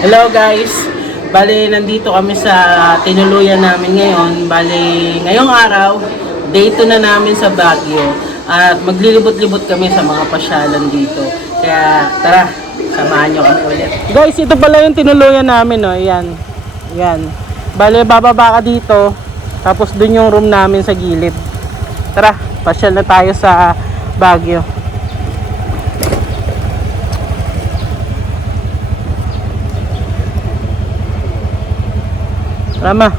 Hello guys! Bali, nandito kami sa tinuluyan namin ngayon. Bali, ngayong araw, day 2 na namin sa Baguio. At maglilibot-libot kami sa mga pasyalan dito. Kaya tara, samahan nyo kami ulit. Guys, ito pala yung tinuluyan namin. No? Yan. Yan. Bali, bababa ka dito. Tapos dun yung room namin sa gilid. Tara, pasyal na tayo sa Baguio. Rama.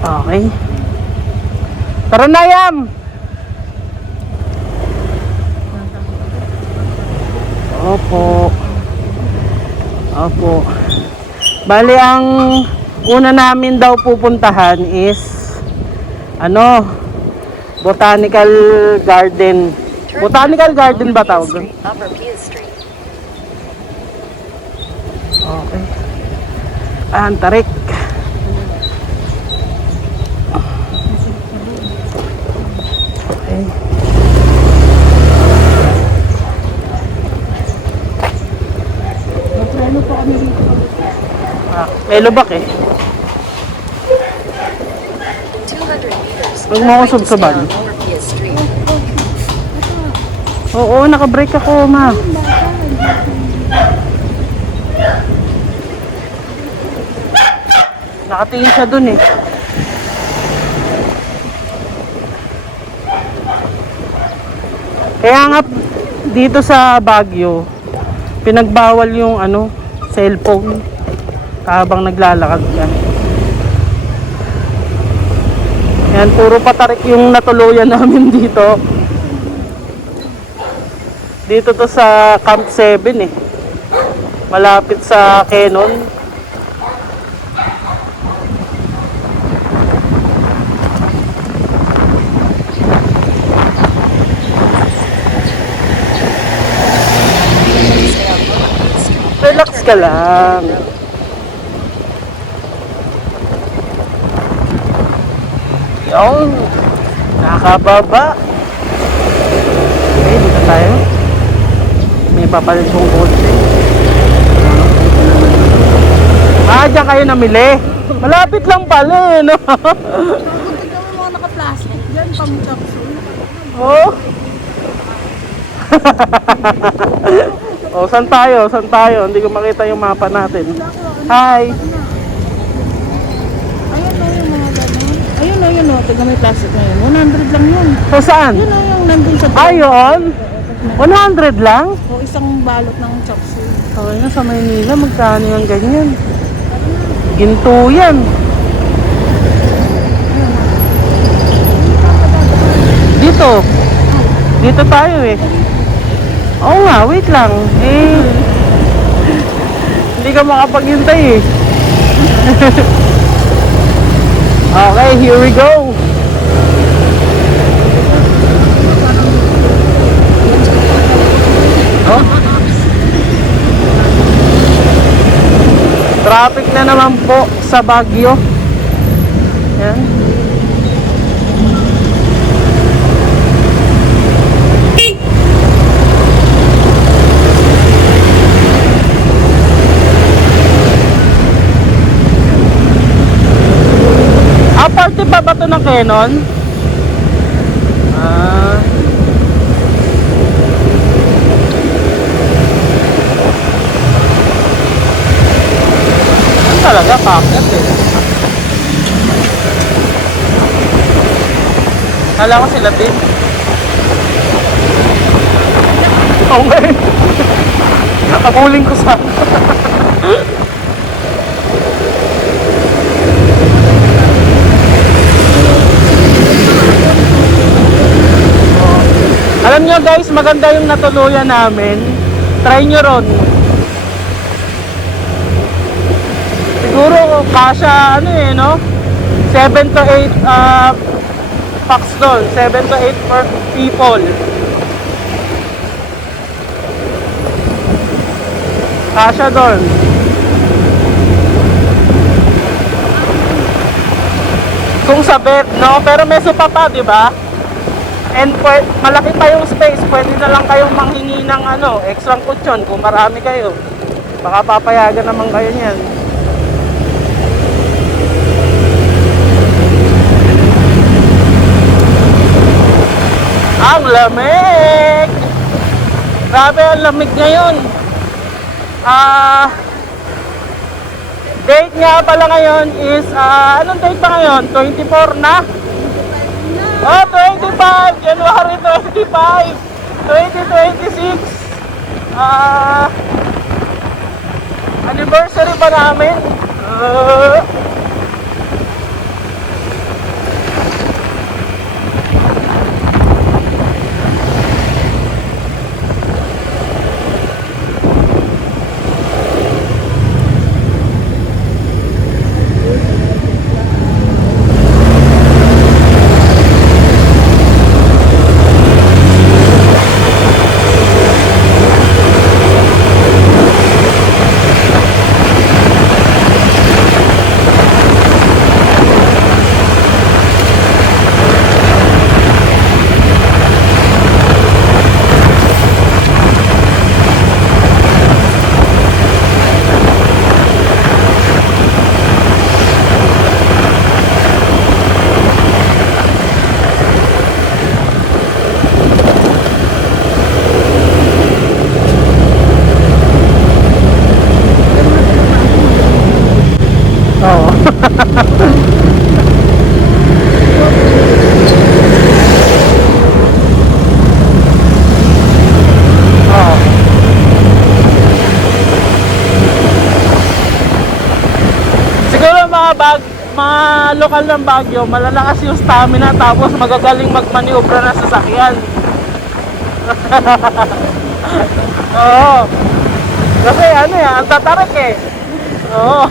Okay. Tara na, Yam! Opo. Opo. Bali, ang una namin daw pupuntahan is Botanical Garden. Botanical Garden ba tawag? Okay. Tarik. Okay. May lubak eh. 200 meters. Huwag mo ako subsaban. Oo, naka-break ako, ma. Nakatingin siya dun eh. Kaya nga dito sa Baguio, pinagbawal yung cellphone habang naglalakad ka. Yan, puro patarik yung natuluyan namin dito. Dito to sa Camp 7 eh. Malapit sa Kenon. Relax ka lang. Yun. Nakababa. Okay, dito tayo. May papalit kong kotse. Diyan kayo namili. Malapit lang pala eh, no? Tignan mo mga naka-plastic dyan, pang-capsule. Oh. Oh, saan tayo? Saan tayo? Hindi ko makita yung mapa natin. Hi. Ayun o yung mga gano'n. Ayun o. Tignan mo yung plastic na yun. 100 lang yun. So, saan? Yun o yung nandun sa Ayun. 100 lang? o isang balot ng capsule. Okay na, sa Maynila, magkano yung ganyan? Ginto yan. Dito. Dito tayo eh. Oo nga, wait lang. Hindi ka makapaghintay eh. Okay, here we go. Oh. Traffic na naman po sa Baguio. Yan. Parte pa ba ito ng Kenon? Ano talaga? Packet eh. Kala ko sila din. Okay. Nakabuling ko sa... Alam nyo guys, maganda yung natuluyan namin. Try nyo ron. Siguro kasha 7 to 8 packs doon. 7 to 8 per people. Kasha doon. Kung sa bet, no? Pero may sopa pa, di ba? And malaki pa yung space, pwede na lang kayong manghingi ng extra kutsyon kung marami kayo. Baka papayagan naman kayo niyan. Ang lamig! Grabe ang lamig ngayon. Date nga pala ngayon is, anong date pa ngayon? 24 na? Oh, 25! January 25! 2026! Anniversary pa namin. Mga lokal ng Baguio, malalakas yung stamina tapos magagaling magmaniobra na sasakyan. Oo. Kasi ang tatarik eh. Oo.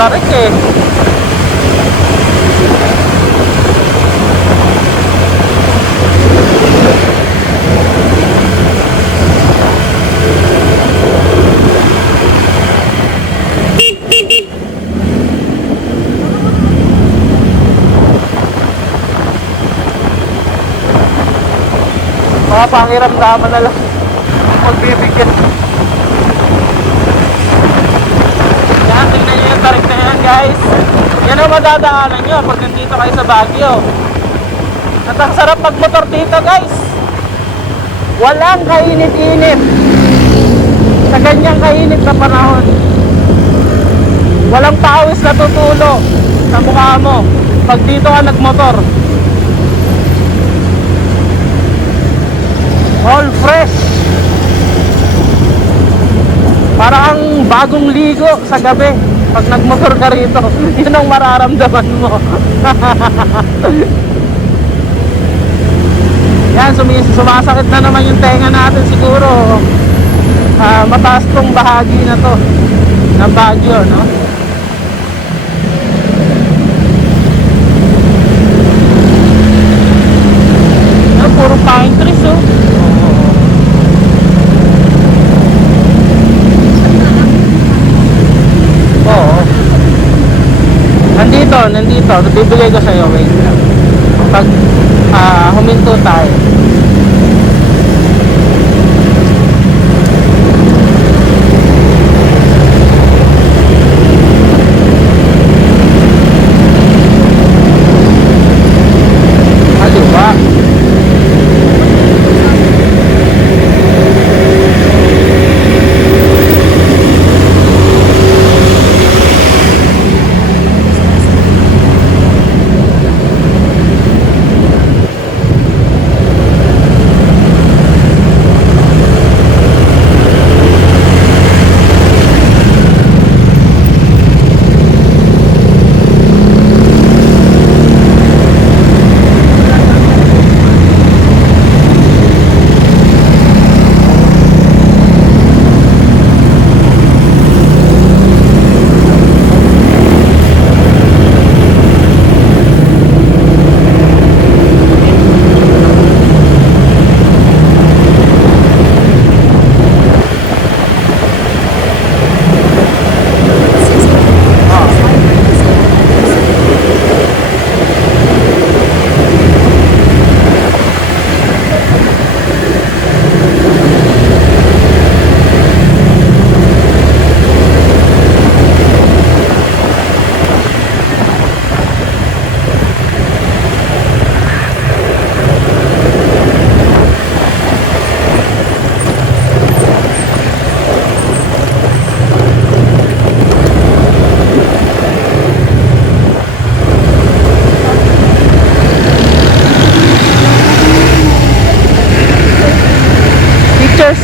Tarik eh. Mga pangiramdaman na lang magbibigyan. Yan, tingnan nyo yung tarik na yan guys. Yan ang madadaanan nyo pag nandito kayo sa Baguio. At ang sarap magmotor dito guys. Walang kainit-init. Sa ganyang kainit na panahon. Walang pawis na tutulo sa mukha mo pag dito ka nagmotor. All fresh. Parang bagong ligo sa gabi pag nagmotor ka rito. Yun ang mararamdaman mo. Yan, sumasakit na naman yung tenga natin siguro. Mataas tong bahagi na to ng Baguio, no? Puro pine trees, oh. Oo. Nandito. Bibigay ko sa'yo, wait lang. Pag huminto tayo.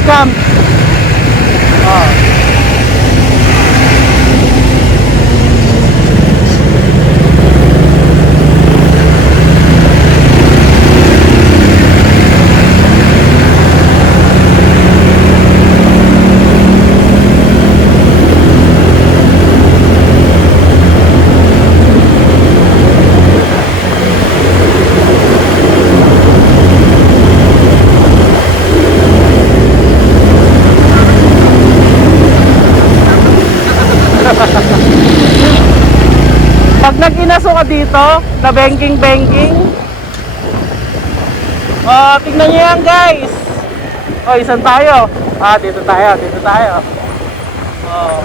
camp. Oh. Pag nag-inaso ka dito, na banking. Tingnan nyo yan guys. Isan tayo. Dito tayo. Oh.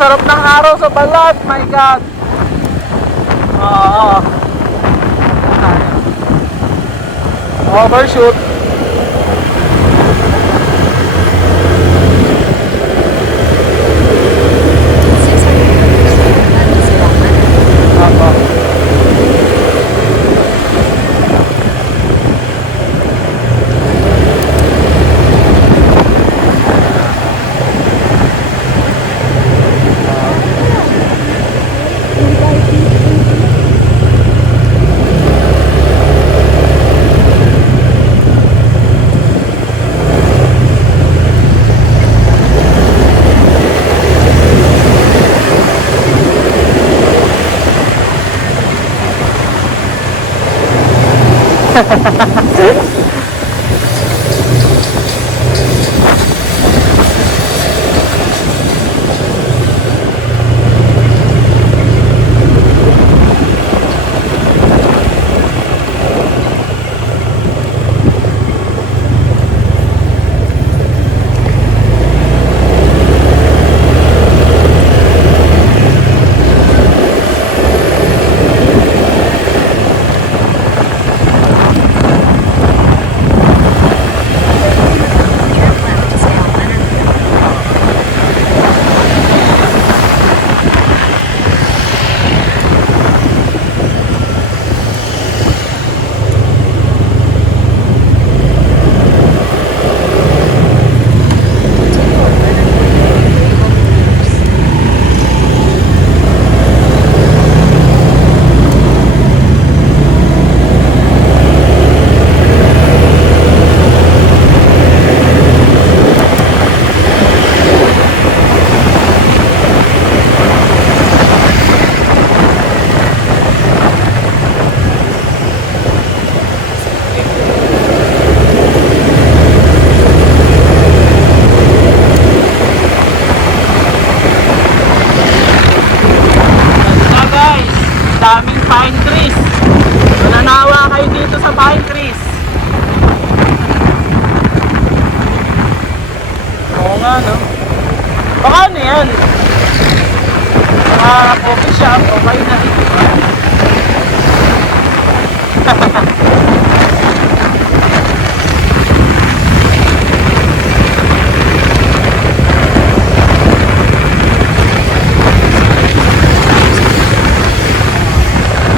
Sarap ng araw sa balat, my God. Overshoot. Daming pine trees. Mananawa kayo dito sa pine trees. Oo nga, no? Baka ano yan? Coffee shop, okay na.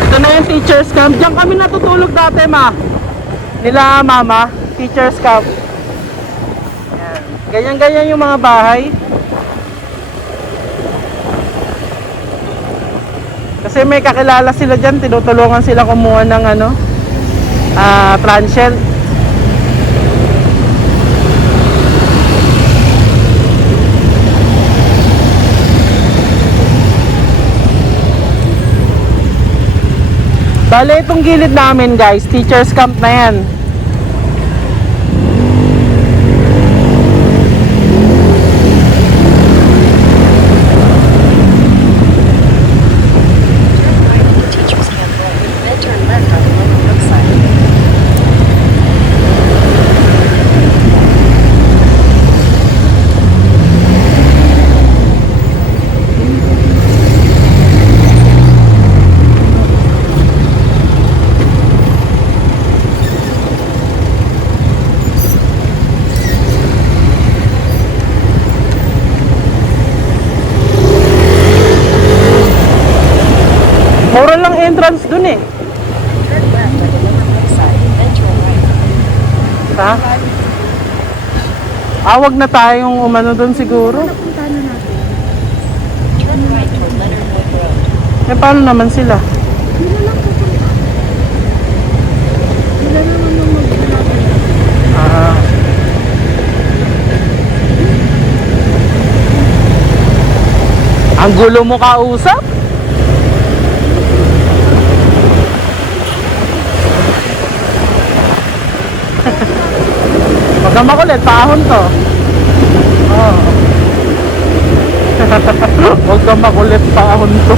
Ito na yung teacher's camp. Diyan kami natutulog dati, ma. Nila mama, teacher's camp. Yan. Ganyan-ganyan yung mga bahay. Kasi may kakilala sila dyan, tinutulungan sila kumuha ng transient. Bale, itong gilid namin guys, teacher's camp na yan. entrance dun eh. Ha? Wag na tayong umano dun siguro. Napunta na natin. Eh, paano naman sila? Hindi na lang pupunta. Hindi na naman nung mag-lalakad. Ah. Ang gulo mo kausap? Huwag kang makulit, paahon to. Oh. Huwag kang makulit, paahon to.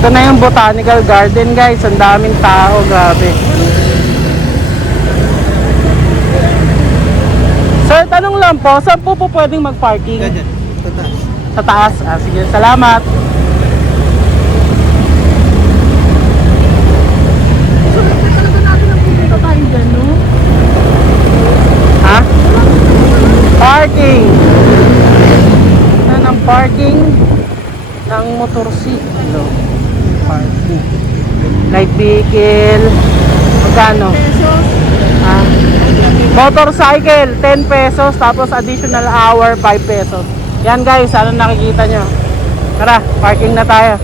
Ito na yung Botanical Garden guys, ang daming tao, grabe. Sir, tanong lang po, saan po pwedeng mag-parking? Sa taas? Sige, salamat. So, talaga natin ang pupunta tayo dyan, no? Ha? Parking! Saan ang parking ng motorsiklo? Parking. Light vehicle. Magkano? Pesos. Motorcycle, 10 pesos. Tapos additional hour, 5 pesos. Yan guys, ano nakikita nyo? Tara, parking na tayo.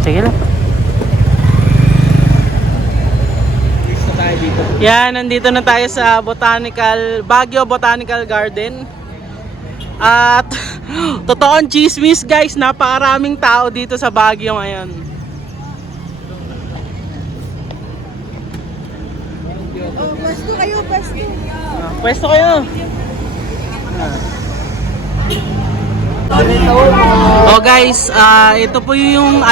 Sige lang. Yan, nandito na tayo sa Baguio Botanical Garden. At totoong chismis guys, napakaraming tao dito sa Baguio ngayon. Oh, pwesto kayo, pwesto. Pwesto kayo. Oh guys, ito po yung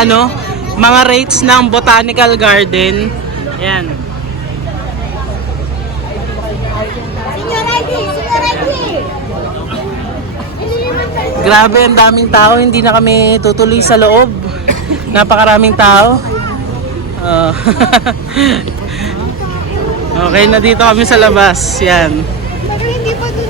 mga rates ng Botanical Garden. Ayan. Grabe, ang daming tao. Hindi na kami tutuloy sa loob. Napakaraming tao. Okay na, dito kami sa labas. Yan. Pero hindi pa dun.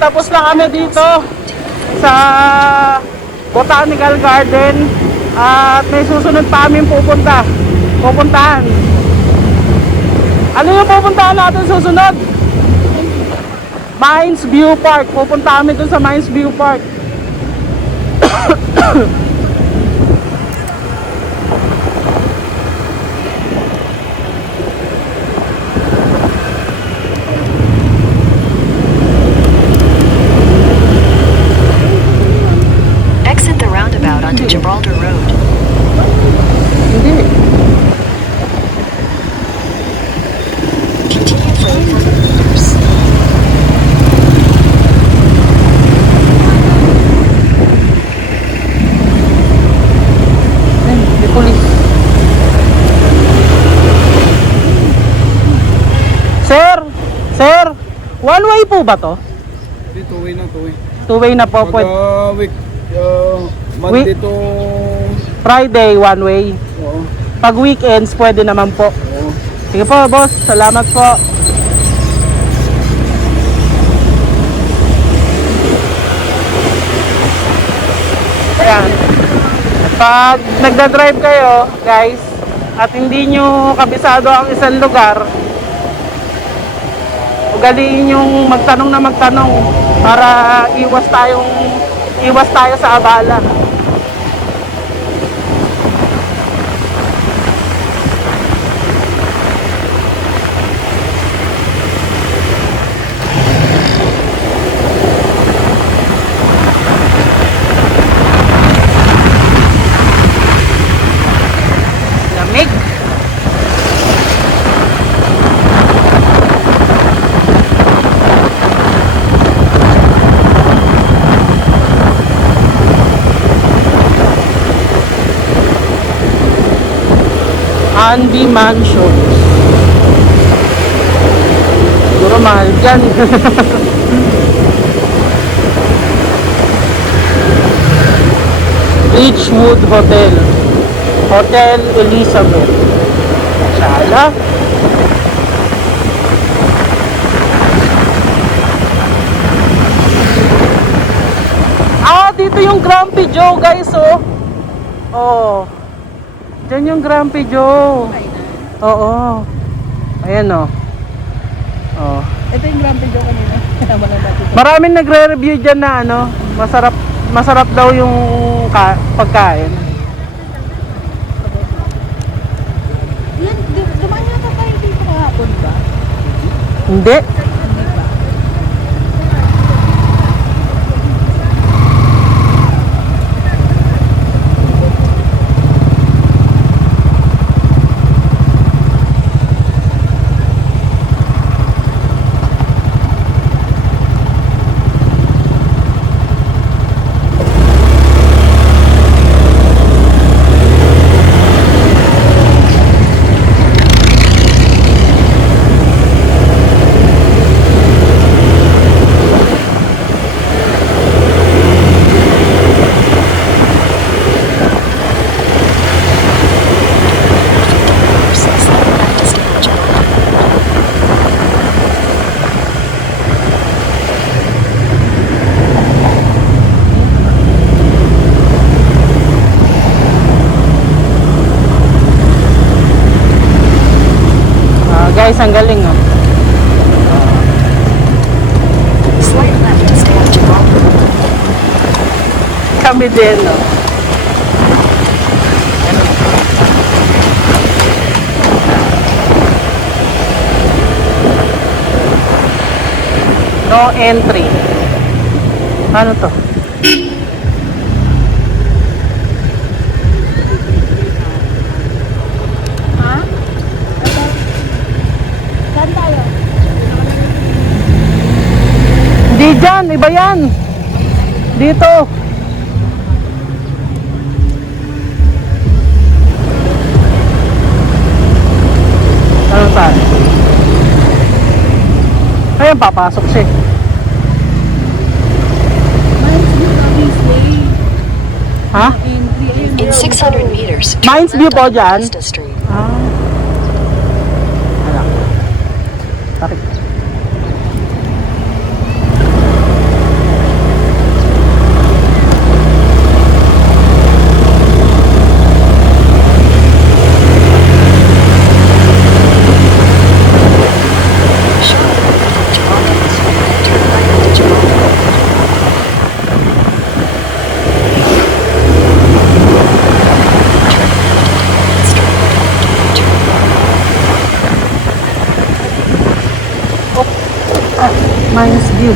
Tapos na kami dito sa Botanical Garden at may susunod pa aming pupuntahan. Ano yung pupuntahan natin susunod? Mines View Park. Pupunta kami dun sa Mines View Park. Exit the roundabout onto Gibraltar Road. Hindi. Continue Sir, sir, one way po ba to? Hindi, two-way na, two-way. Two-way na po. Pag week, Monday to... Friday, one way. Oo. Pag weekends, pwede naman po. Oo. Sige po, boss. Salamat po. Ayan. Pag nagda-drive kayo, guys, at hindi nyo kabisado ang isang lugar, ugaliin yung magtanong na magtanong para iwas tayo sa abala. Lamig. Andy Mansions. Siguro mahal dyan. Beachwood Hotel. Hotel Elizabeth. Sala. Ah, dito yung Grumpy Joe, guys, oh. Oh. Diyan yung Grumpy Joe. Oo. Ayan, oh. Oh. Ito yung Grumpy Joe kanina. Maraming nagre-review dyan na ano, masarap daw yung pagkain. Yan, dumaan yata tayo dito kahapon ba? Hindi. Hindi pa. Guys, ang galing, oh. Slight left to stay on Gibraltar. Kami din, oh. No entry. Ano to? Ha? Saan tayo? Hindi dyan, iba yan. Dito. Ano saan? Ayan, papasok siya. Mines View Province Way. Ha? Entry. Ayun. In 600 meters, Mines turn View left po on dyan? Vista Street. Ah. Wala. Tarik. Gibraltar Street, turn right onto Gibraltar. Mines View.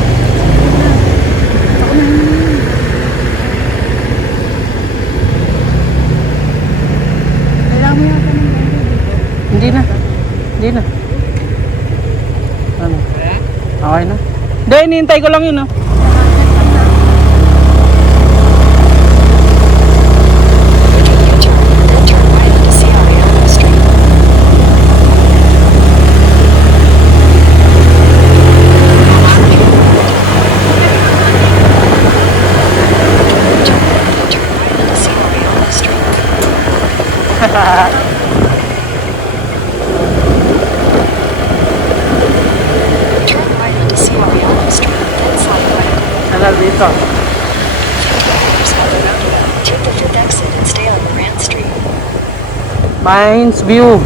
Kailangan mo yata ng entry dito. Hindi na. Hindi na. Ano? Okay na. Hindi, hinihintay ko lang yun, oh. Making U-turn, then turn right onto CRA Street. Turn right onto Sierra Street, then slide right. Ano dito? Meters on the roundabout. Take the 5th exit and stay on Grant Street. Mines View.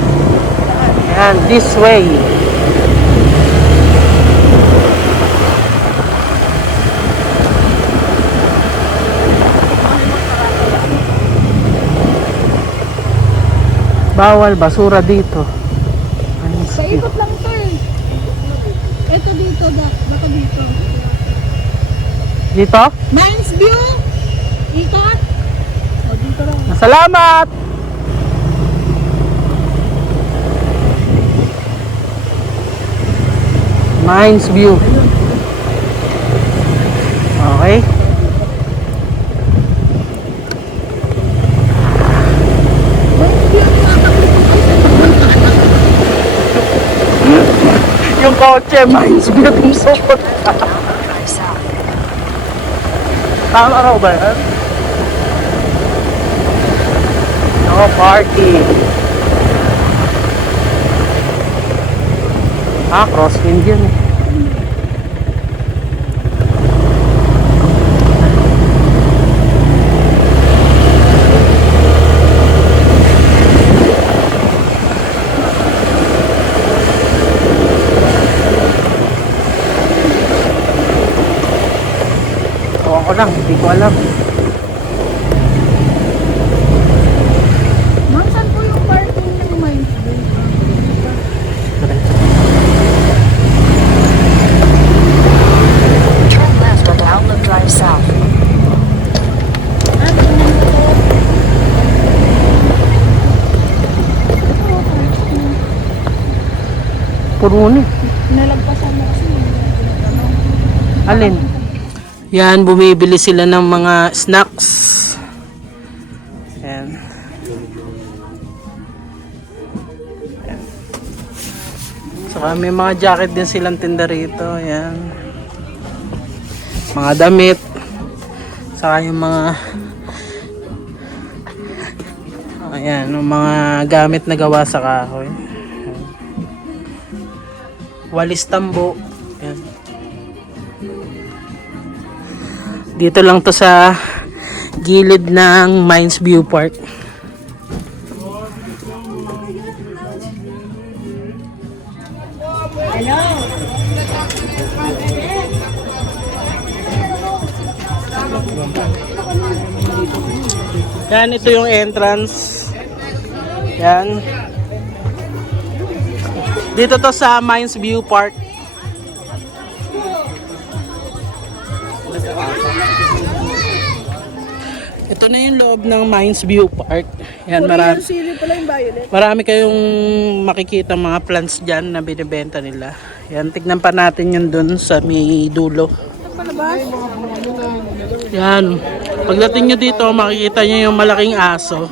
Yan, this way. Bawal basura dito. Mines View. Paikot lang to eh. Ito dito, baka dito. Dito? Mines View! Ikot! O, dito lang. Salamat! Mines View. Okay. Yung kotse, Mines View, tumusukot. Drive south. Tama ka ba yan? No parking. Crosswind yun eh. Ewan ko lang, hindi ko alam. Ma'am, saan po yung parking ng Mines View? Turn left onto Outlook Drive south. Puro ni. Nalagpasan mo kasi. Alin? Yan, bumibili sila ng mga snacks. Yan. Yan. Saka may mga jacket din silang tinda rito. Yan. Mga damit. Saka yung mga ayan, yung mga gamit na gawa sa kahoy. Yan. Walis tambo. Yan. Dito lang to sa gilid ng Mines View Park. Yan, ito yung entrance. Yan. Dito to sa Mines View Park. Ito na yung loob ng Mines View Park. Yan, marami. Sili pala yung violet. Marami kayong makikita mga plants dyan na binibenta nila. Yan, tignan pa natin yun dun sa may dulo. Yan. Pagdating nyo dito, makikita nyo yung malaking aso.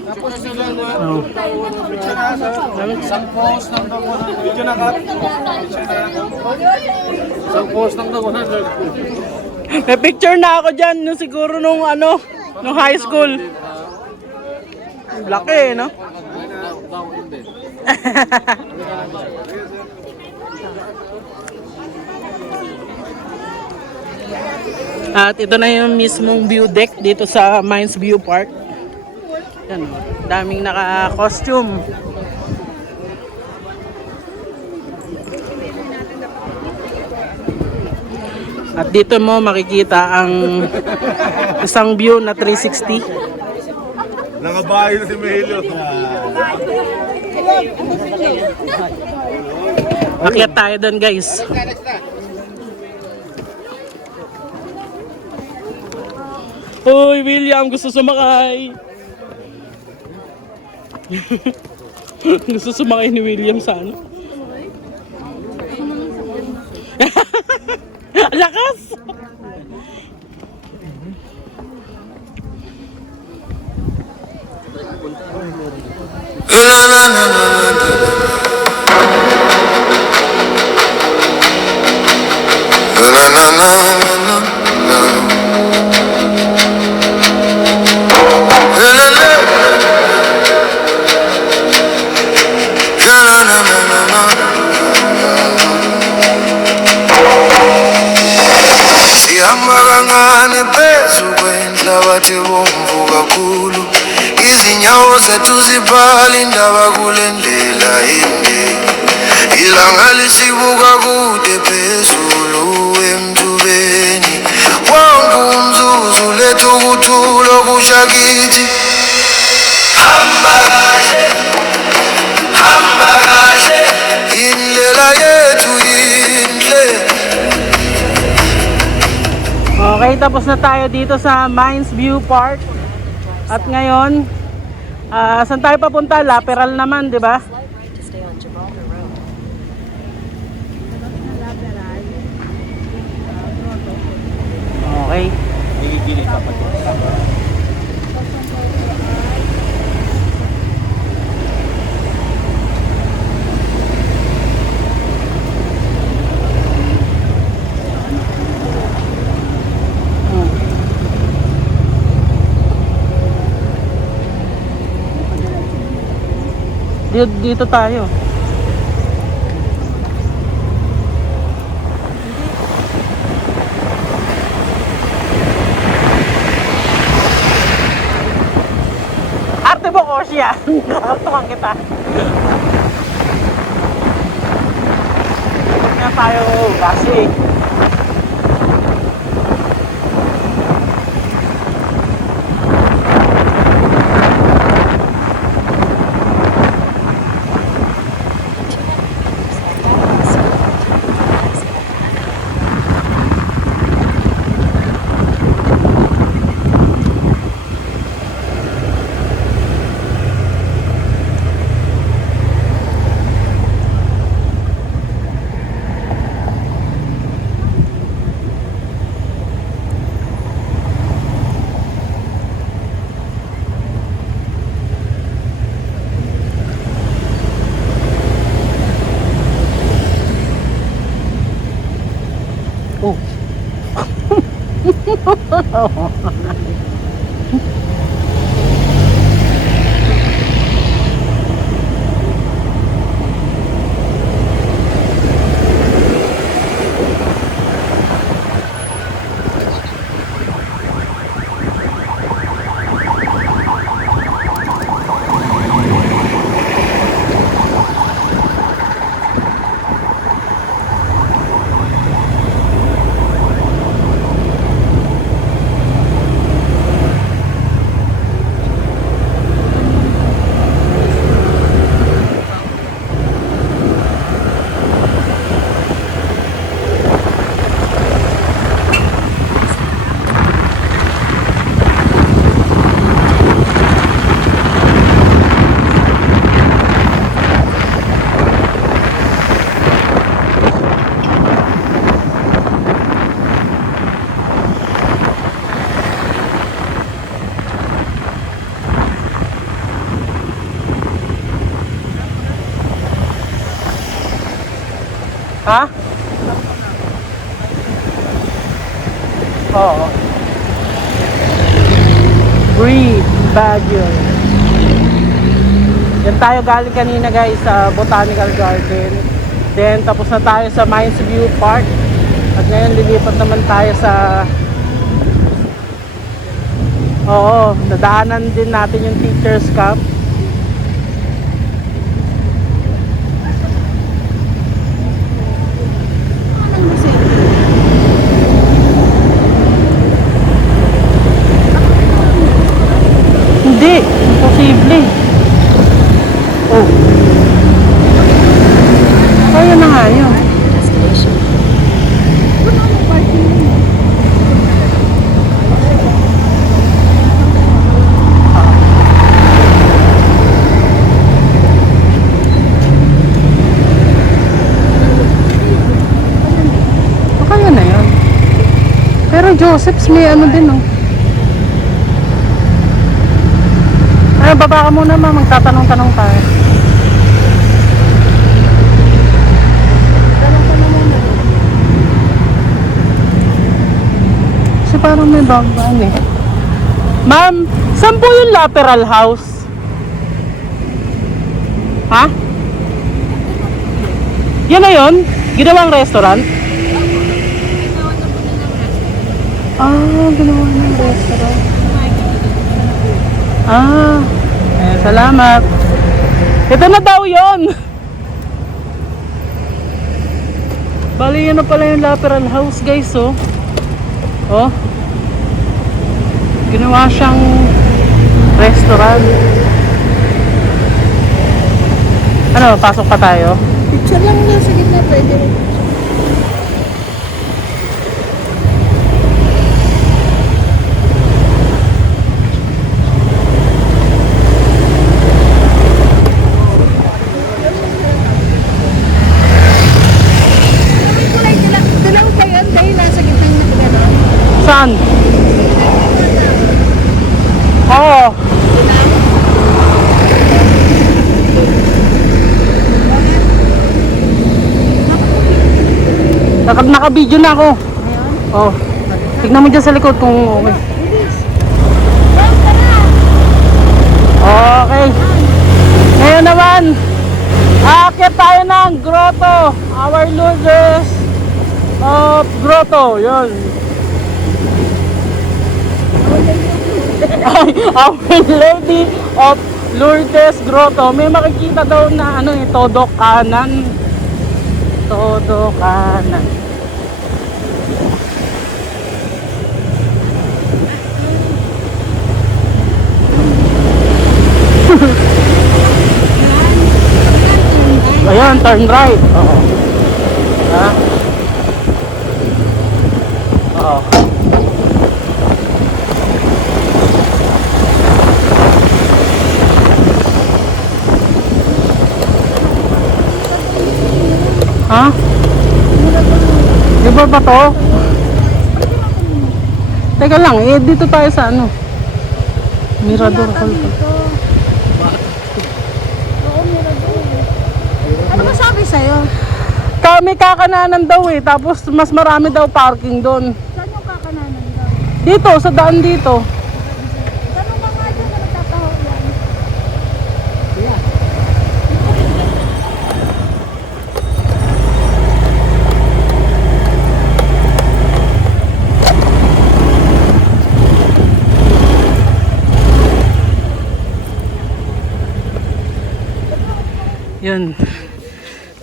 Oh. Isang post ng dagunan. Video na kat. Isang post ng dagunan. May picture na ako dyan, no, siguro nung ano, nung high school. Laki, no? At ito na yung mismong view deck dito sa Mines View Park. Yan, daming naka-costume. At dito mo makikita ang isang view na 360. Nangabahay na si Melo. Akyat tayo doon, guys. Hoy, William, gusto sumakay. Gusto sumakay ni William sa ano? Lakas! zethu zibhala indaba kule ndlela inde ilanga lisibuka kude phezulu emthubeni wonke umzuzu lethu kuthula kusha kithi hamba kahle indlela yethu inhle. Okay, tapos na tayo dito sa Mines View Park. At ngayon, saan tayo papunta? Lateral naman, di ba? Slight right to stay on Gibraltar Road. Okay. Dito tayo. Arte mo ko siya. Tukan kita. Huwag nga tayo kasi. Ha? Oo. Breathe, Baguio. Yan tayo galing kanina guys sa Botanical Garden. Then tapos na tayo sa Mines View Park. At ngayon lilipat naman tayo sa nadaanan din natin yung Teachers Camp. Hindi, imposible. Oh. Ayun na nga yun. Destination. Baka yun na yun. Pero Joseph's may ano din oh. Ay, baba ka muna ma, magtatanong-tanong tayo. Kasi parang may bagbaan eh. Ma'am, saan po yung lateral house? Ha? Yan na yun? Ginawang restaurant? Ah, ginawa ng restaurant. Ah. Salamat. Ito na daw yon. Bali, yun na pala yung lateral house, guys, oh. Oh. Ginawa siyang restaurant. Ano, pasok pa tayo? Picture lang yan sa gitna, pwede rin. Dilaw pa yan dahil nasa gitna yung nagano. Saan? Oo. Naka-video na ako. Oh. Tignan mo dyan sa likod kung okay. Okay. Ngayon naman, aakyat tayo ng grotto. Our Lourdes of Grotto. Yun. Our Lady of Lourdes Grotto. May makikita daw na ano eh, todo kanan. Todo kanan. Ayan, turn right. Oo. Ha? Oo. Ha? Di ba ba to? Teka lang, eh dito tayo sa ano? Mirador Hall. Oo, Mirador. Ano ba sabi sa'yo? Kami kakananan daw eh, tapos mas marami daw parking doon. Saan yung kakananan daw? Dito, sa daan dito. Tanong ka nga dyan na nagtataho yan. Yun.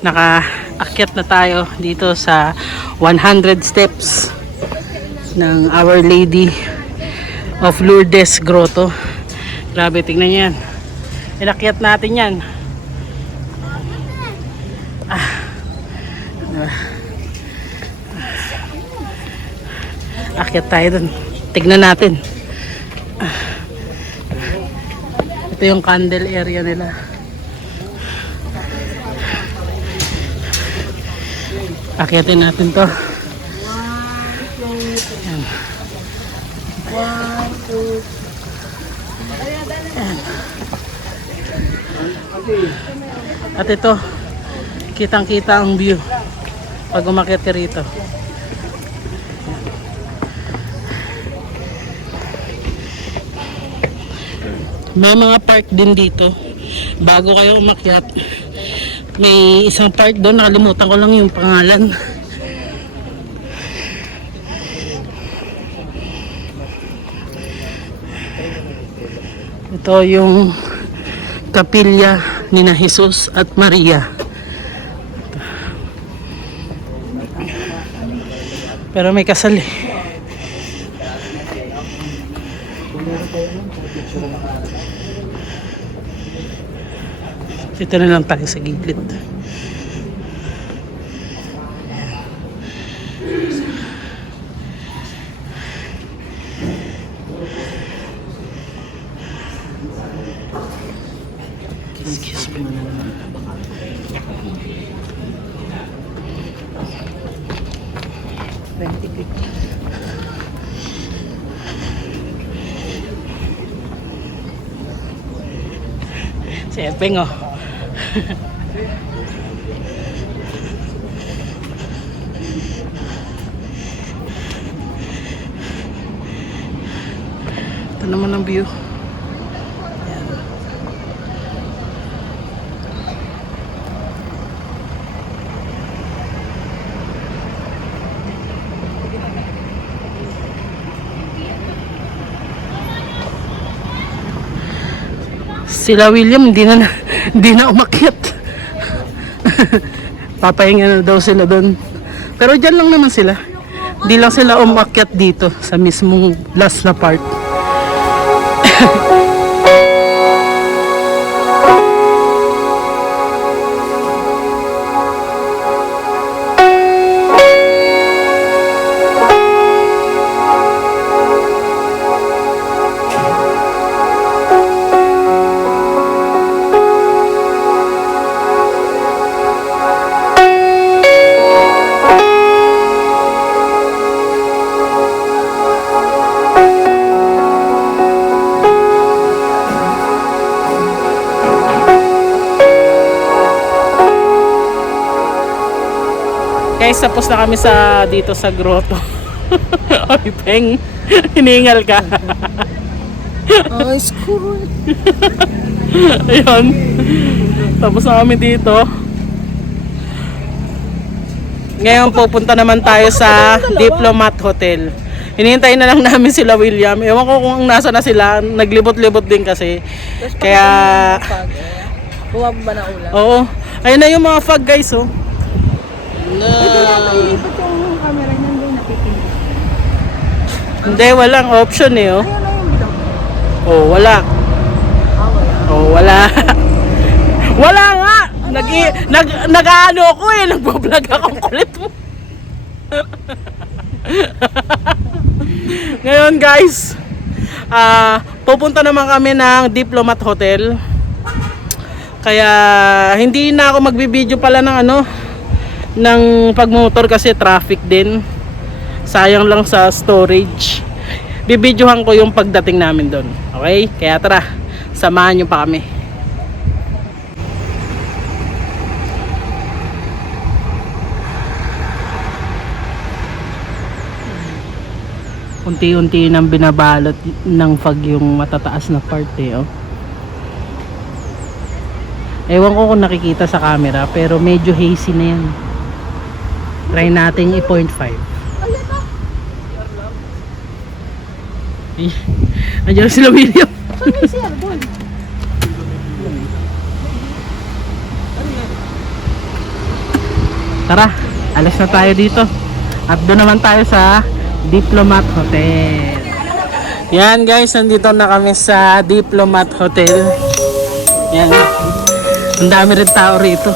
Nakaakyat na tayo dito sa 100 steps ng Our Lady of Lourdes Grotto. Grabe, tingnan nyo yan. Inakyat natin yan. Akyat tayo dun. Tignan natin. Ito yung candle area nila. Akyatin natin to. Ayan. Ayan. At ito, kitang-kita ang view pag umakyat ka rito. May mga park din dito bago kayo umakyat. May isang park doon, nakalimutan ko lang yung pangalan. Ito yung kapilya ni na Jesus at Maria. Pero may kasal eh. Dito na lang tayo sa gilid. Excuse me. Si Epeng oh. Ito naman ang view. Ayan. Sila William hindi na umakyat. Papahinga na daw sila doon. Pero dyan lang naman sila. Hindi lang sila umakyat dito sa mismong last na part. Guys, tapos na kami dito sa grotto. Oy, Peng, hiningal ka. Ay, school. Ayun. Tapos na kami dito. Ngayon pupunta naman tayo sa Diplomat Hotel. Hinihintay na lang namin sila William. Ewan ko kung nasa na sila. Naglibot-libot din kasi. Kaya... Buwag ba na ulan? Oo. Ayun na yung mga fog guys, oh. Ito yata ilipat yung camera niyan, hindi napipinig. Hindi, walang option eh, oh. Ayun na yung bilog. Oh, wala. Wala. Oh, wala. Wala nga! Nag-ano ako eh, nagbablog akong kulit mo. Ngayon guys, pupunta naman kami ng Diplomat Hotel. Kaya hindi na ako magbibideo pala ng pagmotor kasi traffic din. Sayang lang sa storage. Bibidyohan ko yung pagdating namin doon. Okay? Kaya tara, samahan nyo pa kami. Unti-unti nang binabalot ng fog yung matataas na part eh, oh. Ewan ko kung nakikita sa camera pero medyo hazy na yan. Try natin i-0.5. Nandiyan sila William. Tara, alas na tayo dito. At doon naman tayo sa Diplomat Hotel. Yan guys, nandito na kami sa Diplomat Hotel. Yan. Ang dami rin tao rito.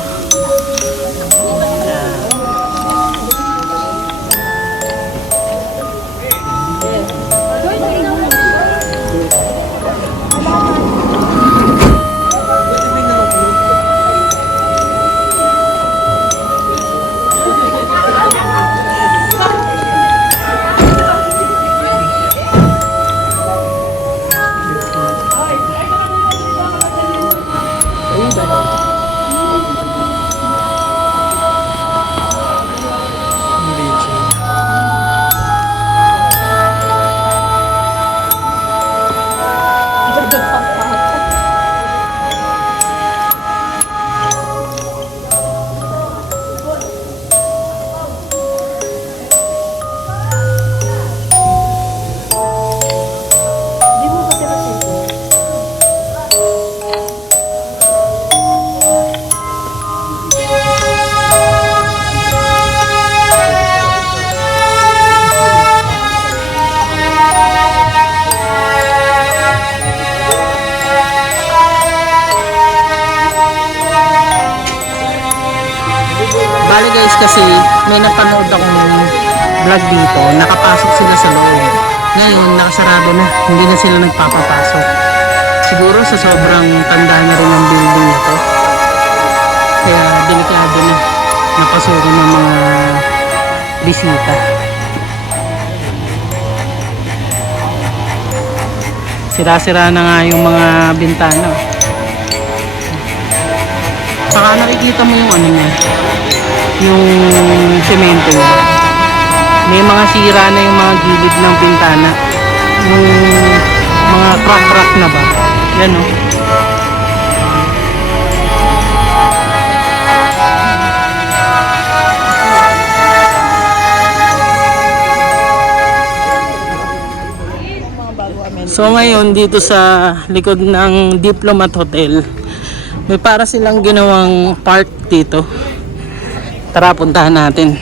Bali guys, kasi may napanood akong vlog dito, nakapasok sila sa loob. Ngayon nakasarado na, hindi na sila nagpapapasok. Siguro sa sobrang tanda na rin ng building na to, kaya delikado na napasukan ng mga bisita. Sira-sira na nga yung mga bintana. Saka nakikita mo yung niya, yung semento niya. May mga sira na yung mga gilid ng bintana, yung mga crack na ba, yan o. So ngayon dito sa likod ng Diplomat Hotel, may para silang ginawang park dito. Tara, puntahan natin.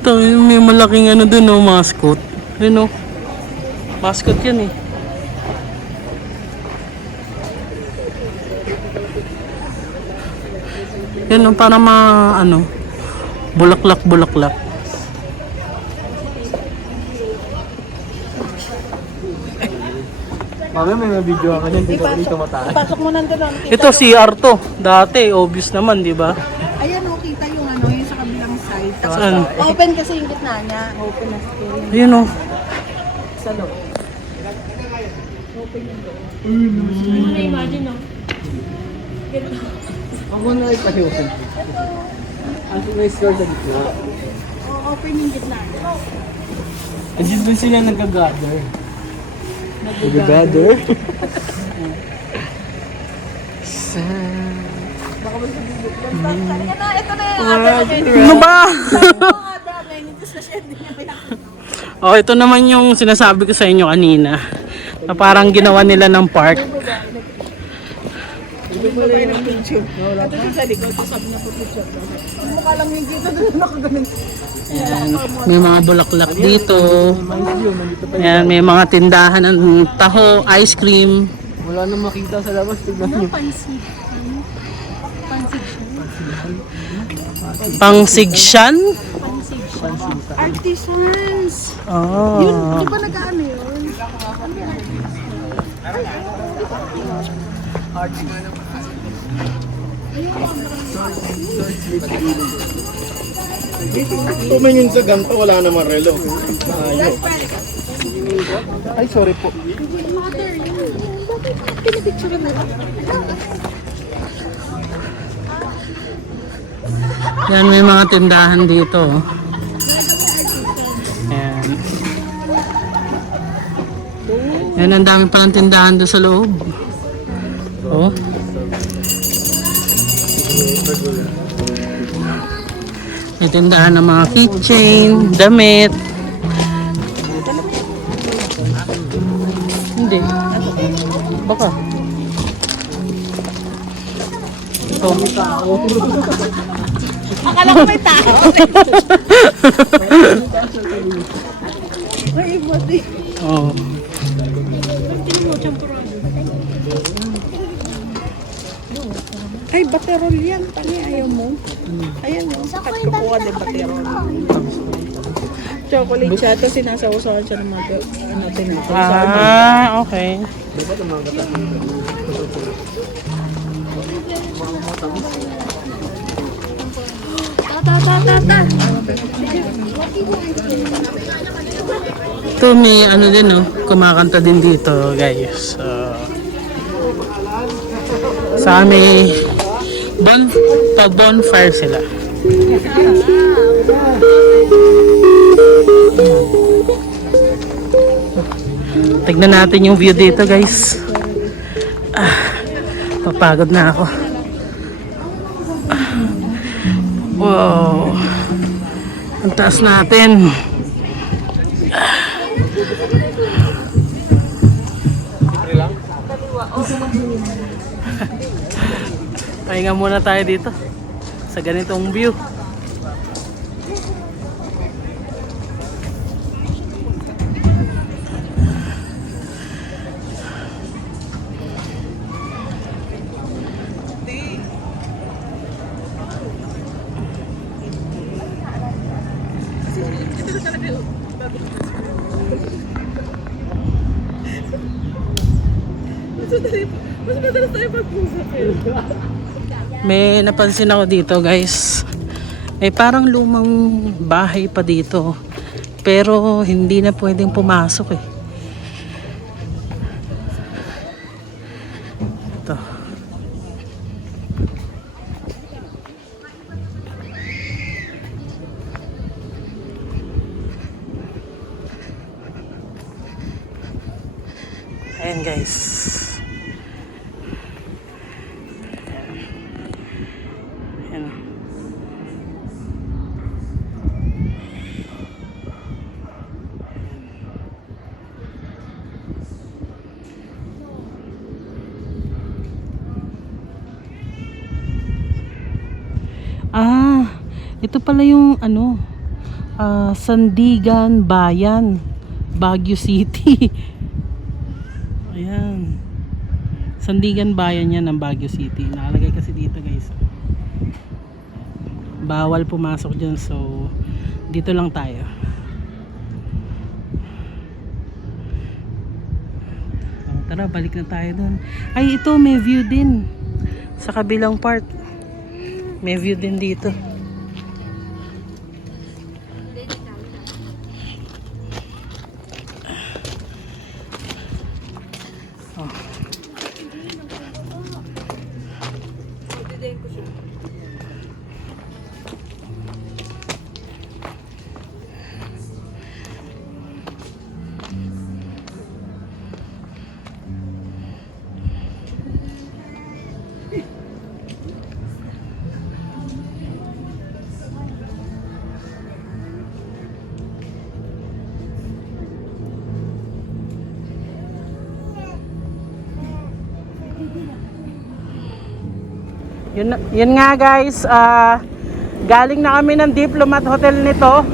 Ito, may malaking ano dun, no, mascot. Ayun, no. Mascot yan eh. Yan, no, para ano, bulaklak-bulaklak. Mami, may video ka niyan. Dito mataas. Pasok mo nandun. Ito, CR to. Dati, obvious naman, di ba? Ayan o, kita yung ano, yung sa kabilang side. Tapos Saan? open kasi yung gitna niya. Open na screen. Ayun, no. Sa loob. Ako na ay pahiwasan. Ang may store sa dito. Open yung gitna niya. Andiyan doon sila nag-gather. Nag-gather? Halika na, ito na yung Ano ba? Ada, menitis na siya. Hindi niya pinakita. Oh, ito naman yung sinasabi ko sa inyo kanina. Na parang ginawa nila ng park. Ito yung picture. Ito siya sa likod. Sabi na po picture. Mukha lang yung dito. Doon nakagaling. Ayan. May mga bulaklak dito. Ayan, may mga tindahan ng taho, ice cream. Wala na makita sa labas. Tignan niyo. Pangsigsyan? Artisans! Oh. Di ba nag-ano yun? Tumingin sa ganito, wala naman relo. Ayaw. Ay, sorry po. Pinipicture na lang. Yan, may mga tindahan dito. Ayan. Yan, ang dami pa ng tindahan doon sa loob. Oh. May tindahan ng mga keychain, damit. Hindi. Baka. Oh. Akala ko may tao. Ay, mati. Oh. Ay, baterol yan. Tani, ayaw mo. Ayan mo. Kat kukuha din baterol. Chocolate siya. Tapos sinasawsawan siya ng mga ano, tinapos. Ah, okay. Ito may ano din, no? Kumakanta din dito, guys. Sa may bonfire sila. Tignan natin yung view dito, guys. Papagod na ako. Wow. Ang taas natin. Pahinga muna tayo dito sa ganitong view. May napansin ako dito, guys. May parang lumang bahay pa dito. Pero hindi na pwedeng pumasok eh. Ito. Ayan guys. Ayan. Ito pala yung Sandigan Bayan, Baguio City. Ayan. Sandigan Bayan yan ng Baguio City. Nakalagay kasi dito guys. Bawal pumasok dyan, so dito lang tayo. Tara, balik na tayo dun. Ay, ito may view din. Sa kabilang part. May view din dito. Yun nga guys, galing na kami ng Diplomat Hotel nito.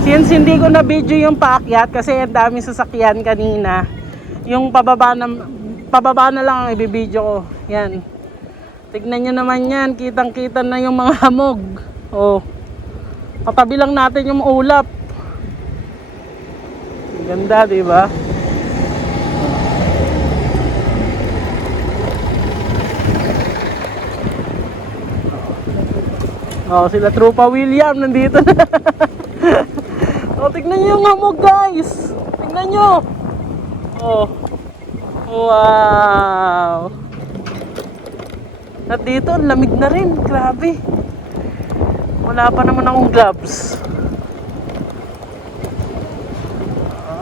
Since hindi ko na video yung paakyat kasi ang daming sasakyan kanina, yung pababa na lang ang ibibideo ko. Yan, tignan nyo naman yan, kitang kita na yung mga hamog. Oh, katabi lang natin yung ulap. Ganda, diba? Oh, sila Trupa William nandito na. Oh, tignan niyo yung hamog, guys. Tignan niyo. Oh. Wow. At dito, ang lamig na rin. Grabe. Wala pa naman akong gloves.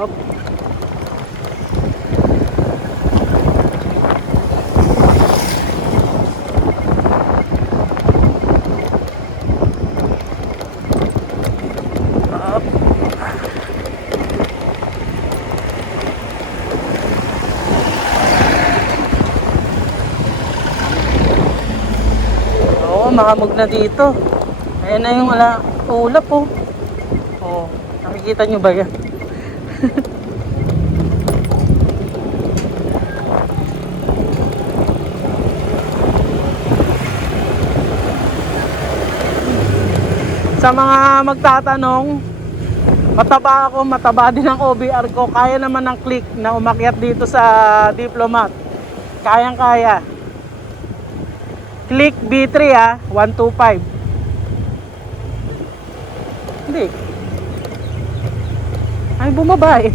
Up. Mahamog na dito. Ayan na yung ulap po. Oh, nakikita nyo ba yan? Sa mga magtatanong, mataba ako, mataba din ang OBR ko. Kaya naman ng click na umakyat dito sa Diplomat. Kayang-kaya. Click B3 125. Hindi. Ay, bumaba eh.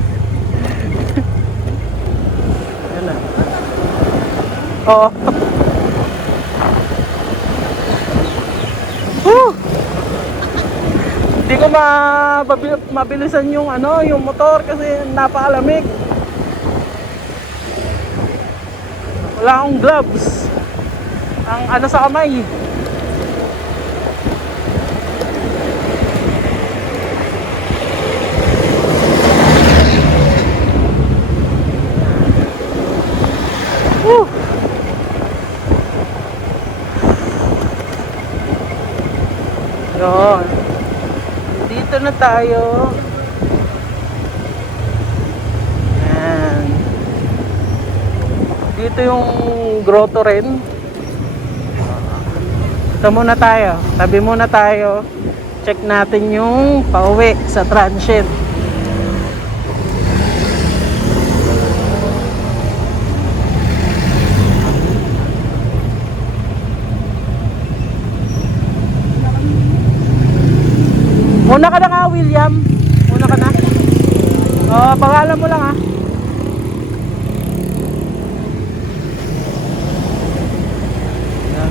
Ayan na. Oo. Hindi ko mabilisan yung yung motor kasi napakalamig. Wala akong gloves. Ang sa kamay. Yun. Dito na tayo. Yan. Dito yung grotto rin. Ito muna tayo. Tabi muna tayo. Check natin yung pauwi sa transient. Muna ka na nga, William. Muna ka na. Pangalan mo lang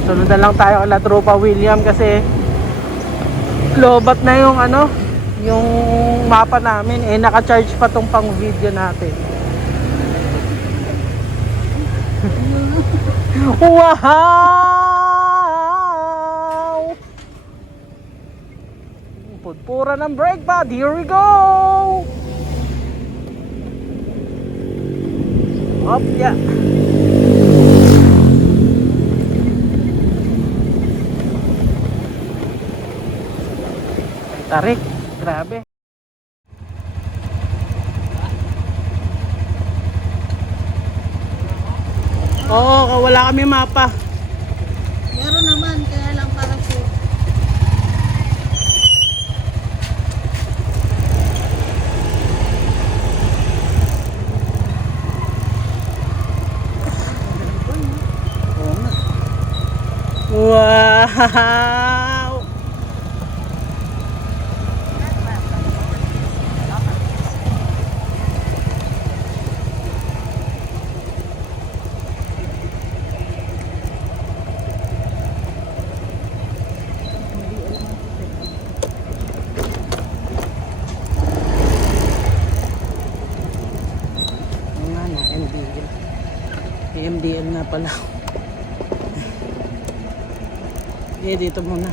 Sunod lang tayo kala Trupa William kasi lobat na yung yung mapa namin. Naka-charge pa tong pang video natin. Wow! Pudpura ng brake pad. Here we go! Up, yeah. Tarik. Grabe. Oo, wala kami mapa. Meron naman, kaya lang para po. Wow! Nga na, MDL. May MDL nga pala. Okay, dito muna.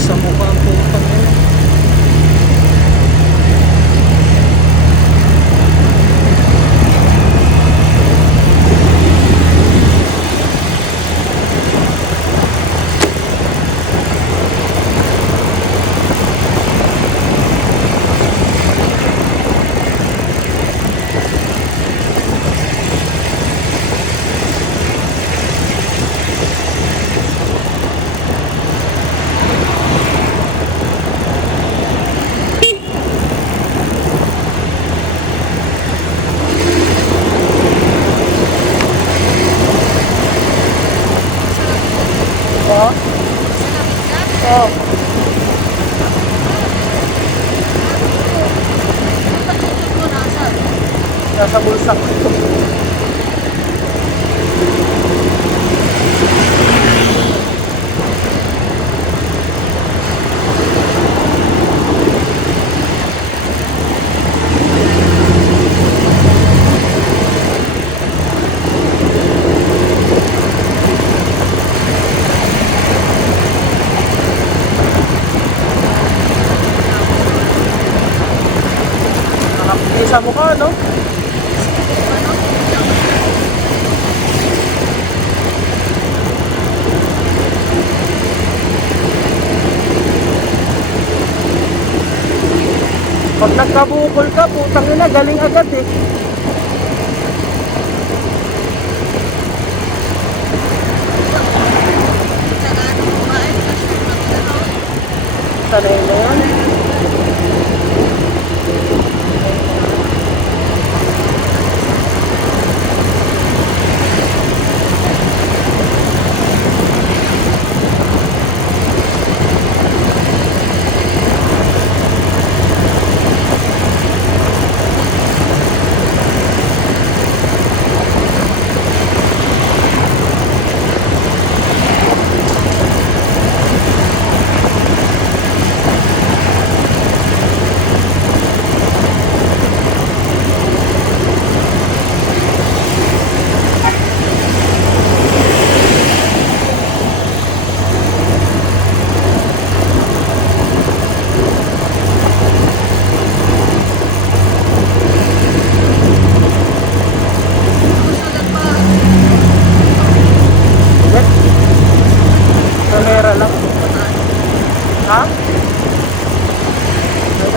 Sa mukha ang putang ina. Nasa bulsa ko. Nakapili sa mukha, no? Pag nagkabukol ka, putang ina, galing agad eh. Sanay na yan.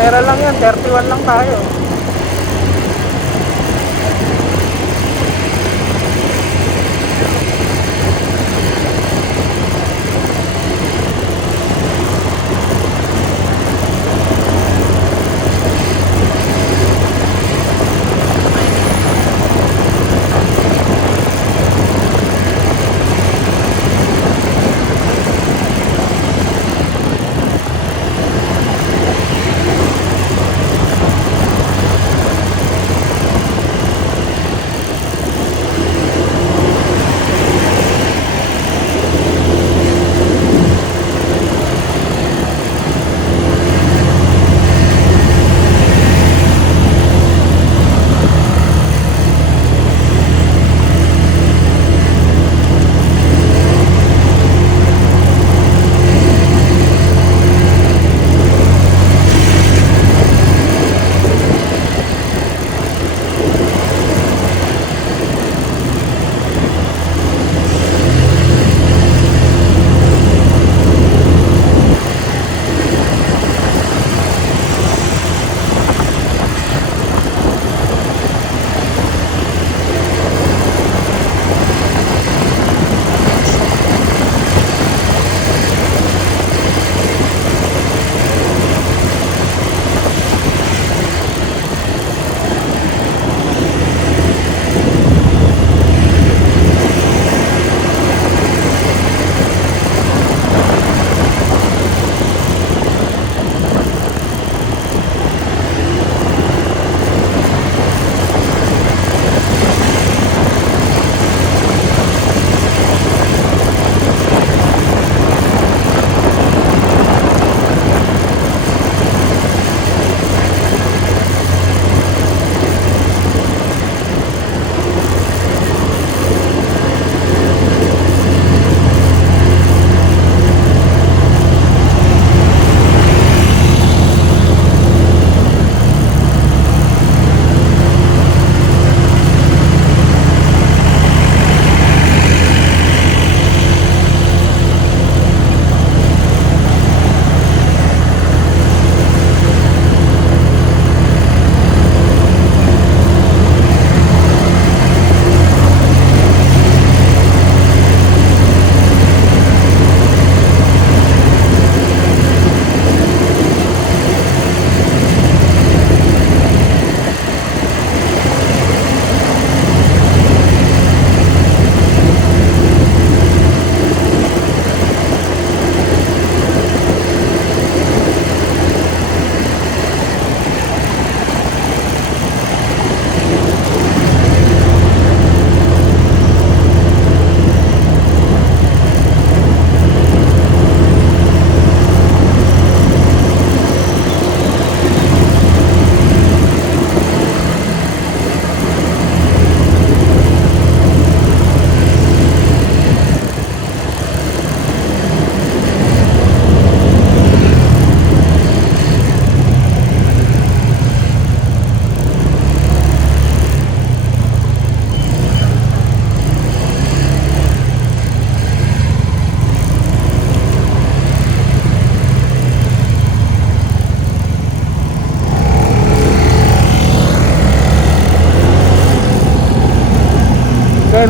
Pera lang yan, 31 lang tayo.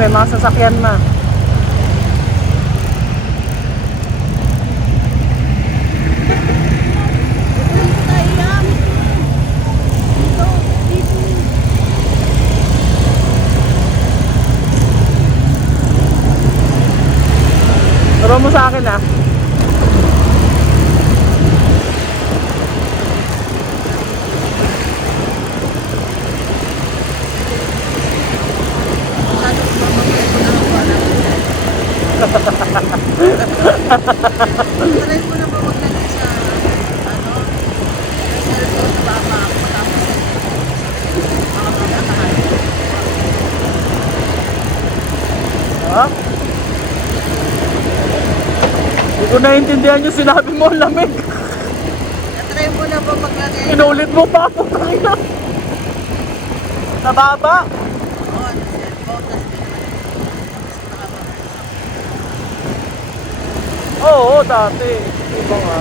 May mga sasakyan ma. Turo mo sa akin ah. Try mo na ba maglagay sa cellphone ba matapos Ha? Hindi ko naiintindihan yung sinabi mo, ang lamig. try mo na ba maglagay Inulit mo pa ako kanina. Nababa. sa cellphone Oo, dati. Iba nga.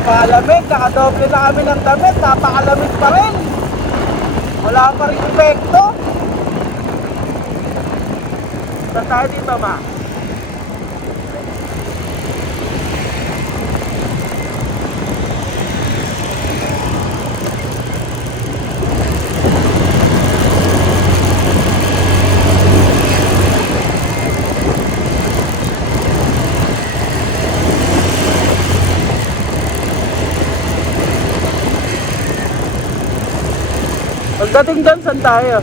napakalamig. Nakadoble na kami ng damit. Napakalamig pa rin. Wala pa rin epekto. Saan tayo dito, ma? Pagdating doon, saan tayo?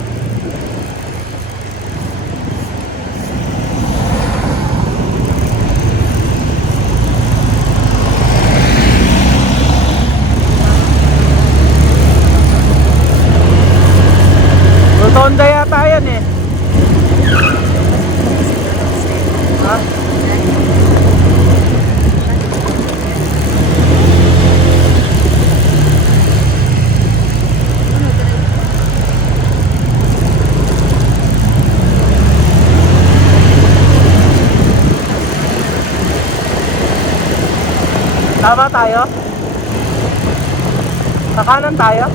Rotonda yata yan eh. Ha? Tama tayo? Sa kanan tayo?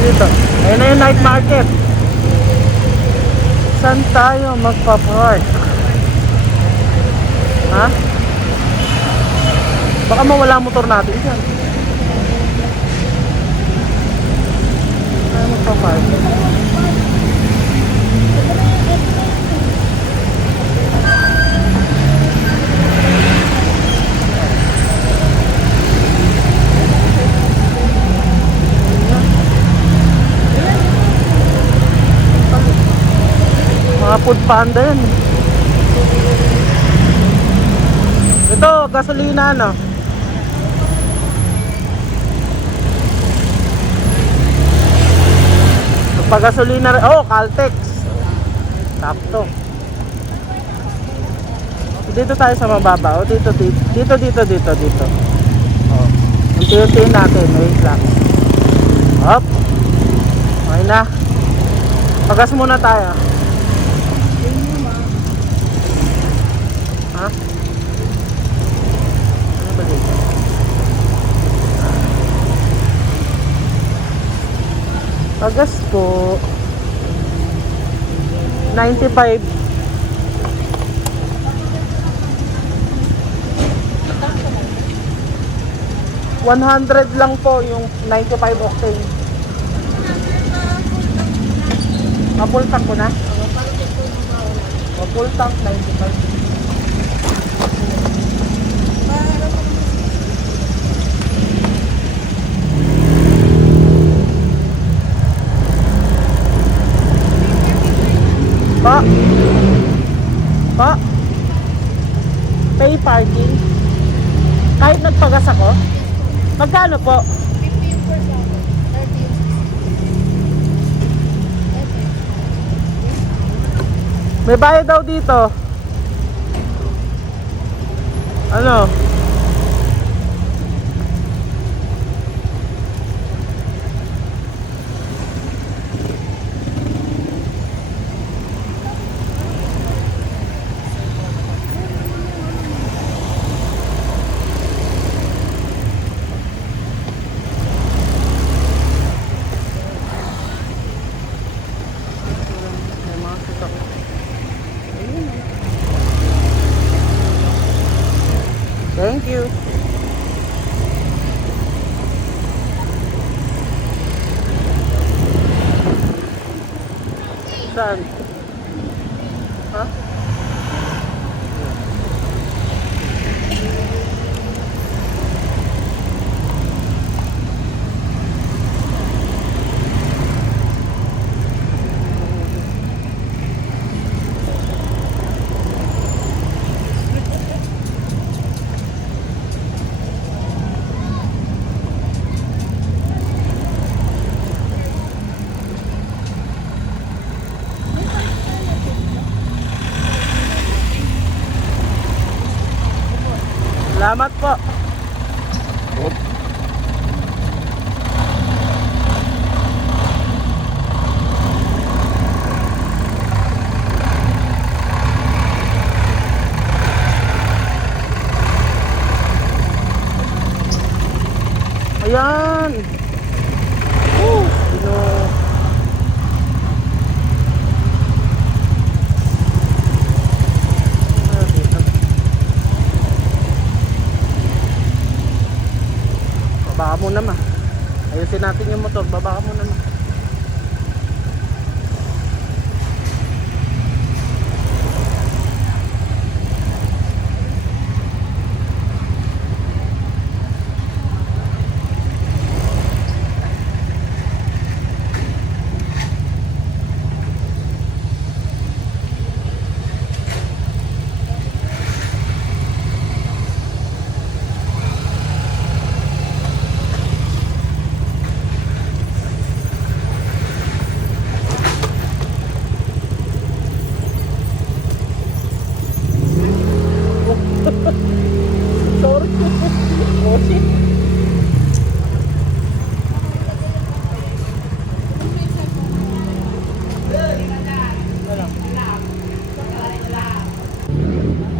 Dito. Ayun na yung night market. Saan tayo magpa-park? Ha? Baka mawala motor natin dyan. Tayo magpa-park. Mga food panda yan. Ito, gasolina no. Pag-gasolina rin. Oh, Caltex. Sakto. Dito tayo sa mababa. Oh, dito. Oh. Unti-untiin natin. Wait lang. Hop. Okay na. Pagas muna tayo. Ha? Ano ba dito? Pagas po 95. $100 lang po yung 95 octane. Full tank ko na? Full tank 95. Pa, pay parking. Kahit nagpagas ako? Magkano po? 15 per sako. 13. May bayad daw dito. Ano? Thank you. Saan? Ha? Ayan. Sino? Baba ka muna ma. Ayusin natin yung motor. Baba ka muna ma.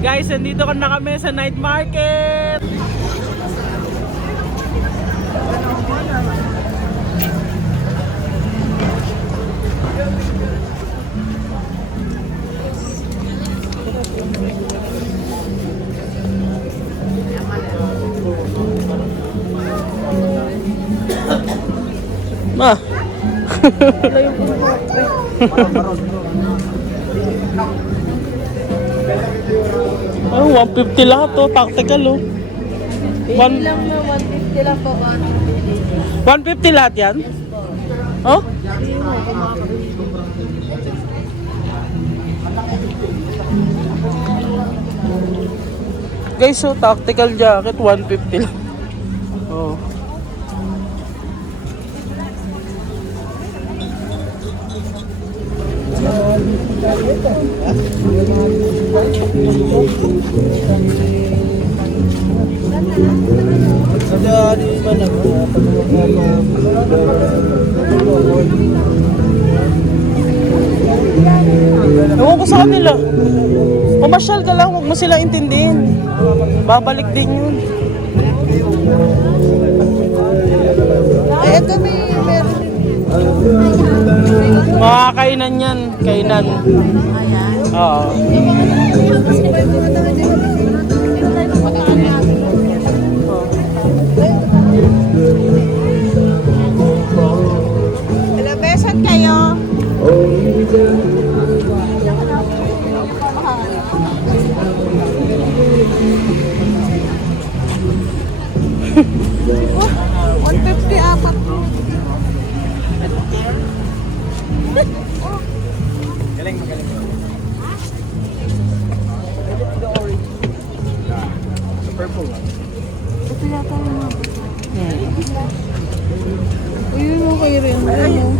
Guys, nandito na kami sa night market. Ma. Oh, 150 lahat to, tactical oh. Baby lang na 150 lang po ba? 150 lahat yan? Oh? Guys, so tactical jacket 150 lang. Oh. Ewan ko sa kanila. Pumasyal ka lang, huwag mo sila intindihin. Babalik din yun. Ay, ito meron. Mga kainan yan, kainan. Ayan. Oo. Hello, besan kayo. Oh, 150 apat. Ayun, okay rin. Ayun.